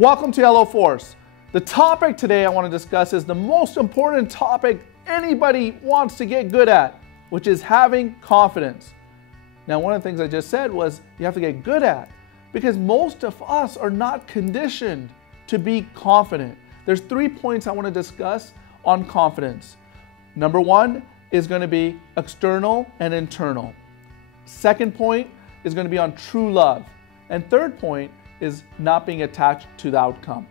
Welcome to LO Force. The topic today I want to discuss is the most important topic anybody wants to get good at, which is having confidence. Now, one of the things I just said was you have to get good at, because most of us are not conditioned to be confident. There's 3 points I want to discuss on confidence. Number 1 is going to be external and internal. Second point is going to be on true love. And third point is not being attached to the outcome.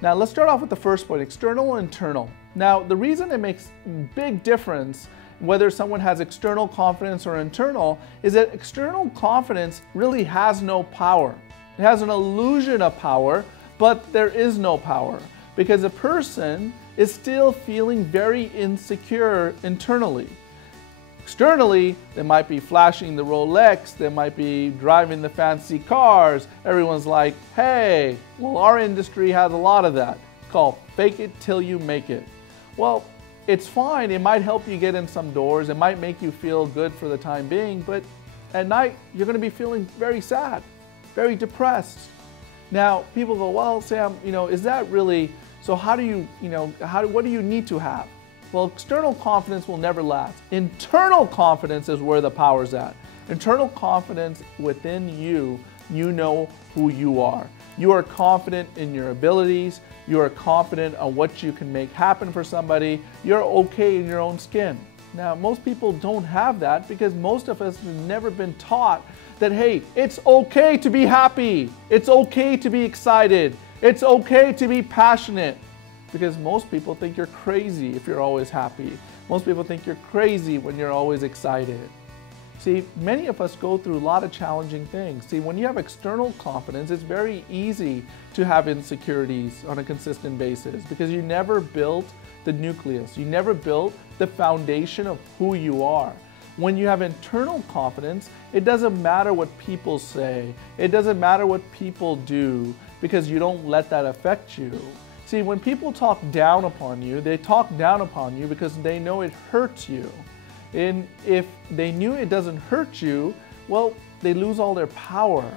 Now let's start off with the first point, external and internal. Now the reason it makes big difference whether someone has external confidence or internal is that external confidence really has no power. It has an illusion of power, but there is no power because a person is still feeling very insecure internally. Externally, they might be flashing the Rolex, they might be driving the fancy cars. Everyone's like, hey, well, our industry has a lot of that. It's called fake it till you make it. Well, it's fine. It might help you get in some doors. It might make you feel good for the time being, but at night, you're going to be feeling very sad, very depressed. Now, people go, well, Sam, is that really, so how do you, what do you need to have? Well, external confidence will never last. Internal confidence is where the power's at. Internal confidence within you, you know who you are. You are confident in your abilities. You are confident on what you can make happen for somebody. You're okay in your own skin. Now, most people don't have that because most of us have never been taught that, hey, it's okay to be happy. It's okay to be excited. It's okay to be passionate. Because most people think you're crazy if you're always happy. Most people think you're crazy when you're always excited. See, many of us go through a lot of challenging things. See, when you have external confidence, it's very easy to have insecurities on a consistent basis because you never built the nucleus. You never built the foundation of who you are. When you have internal confidence, it doesn't matter what people say. It doesn't matter what people do because you don't let that affect you. See, when people talk down upon you, they talk down upon you because they know it hurts you. And if they knew it doesn't hurt you, well, they lose all their power.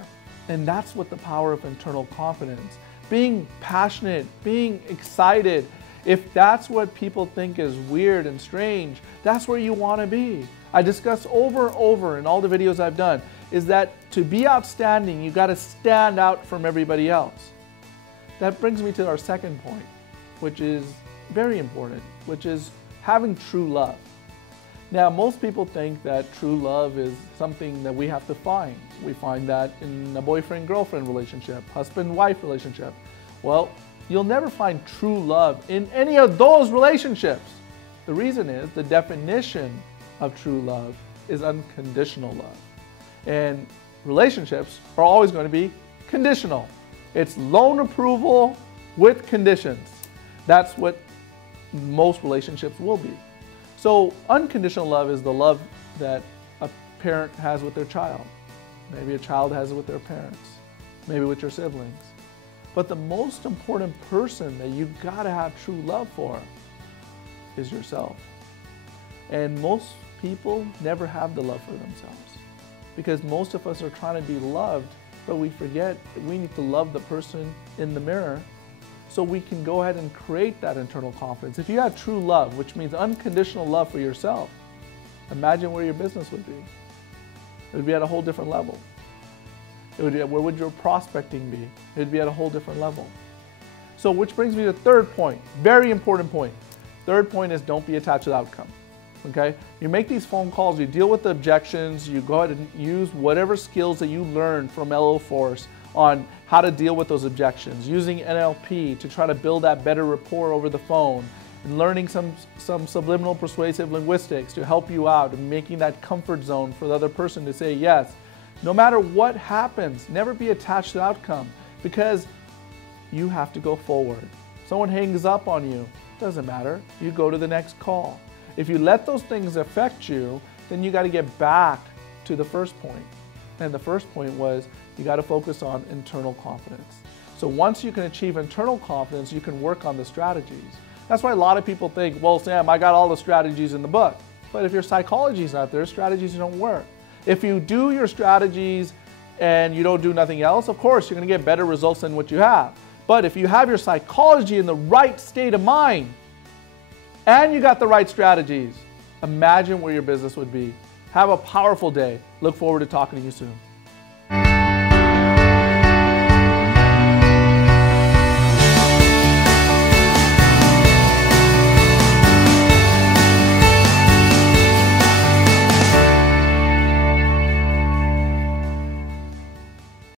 And that's what the power of internal confidence. Being passionate, being excited, if that's what people think is weird and strange, that's where you want to be. I discuss over and over in all the videos I've done, is that to be outstanding, you got to stand out from everybody else. That brings me to our second point, which is very important, which is having true love. Now, most people think that true love is something that we have to find. We find that in a boyfriend-girlfriend relationship, husband-wife relationship. Well, you'll never find true love in any of those relationships. The reason is the definition of true love is unconditional love. And relationships are always going to be conditional. It's loan approval with conditions. That's what most relationships will be. So unconditional love is the love that a parent has with their child. Maybe a child has it with their parents, maybe with your siblings. But the most important person that you gotta have true love for is yourself. And most people never have the love for themselves because most of us are trying to be loved, but we forget that we need to love the person in the mirror so we can go ahead and create that internal confidence. If you had true love, which means unconditional love for yourself, imagine where your business would be. It would be at a whole different level. It would be, where would your prospecting be? It would be at a whole different level. So which brings me to the third point, very important point. Third point is don't be attached to the outcome. Okay? You make these phone calls, you deal with the objections, you go ahead and use whatever skills that you learned from LO Force on how to deal with those objections, using NLP to try to build that better rapport over the phone, and learning some subliminal persuasive linguistics to help you out and making that comfort zone for the other person to say yes. No matter what happens, never be attached to the outcome because you have to go forward. Someone hangs up on you, doesn't matter, you go to the next call. If you let those things affect you, then you got to get back to the first point. And the first point was you got to focus on internal confidence. So once you can achieve internal confidence, you can work on the strategies. That's why a lot of people think, well, Sam, I got all the strategies in the book. But if your psychology is not there, strategies don't work. If you do your strategies and you don't do nothing else, of course, you're going to get better results than what you have. But if you have your psychology in the right state of mind and you got the right strategies, imagine where your business would be. Have a powerful day. Look forward to talking to you soon.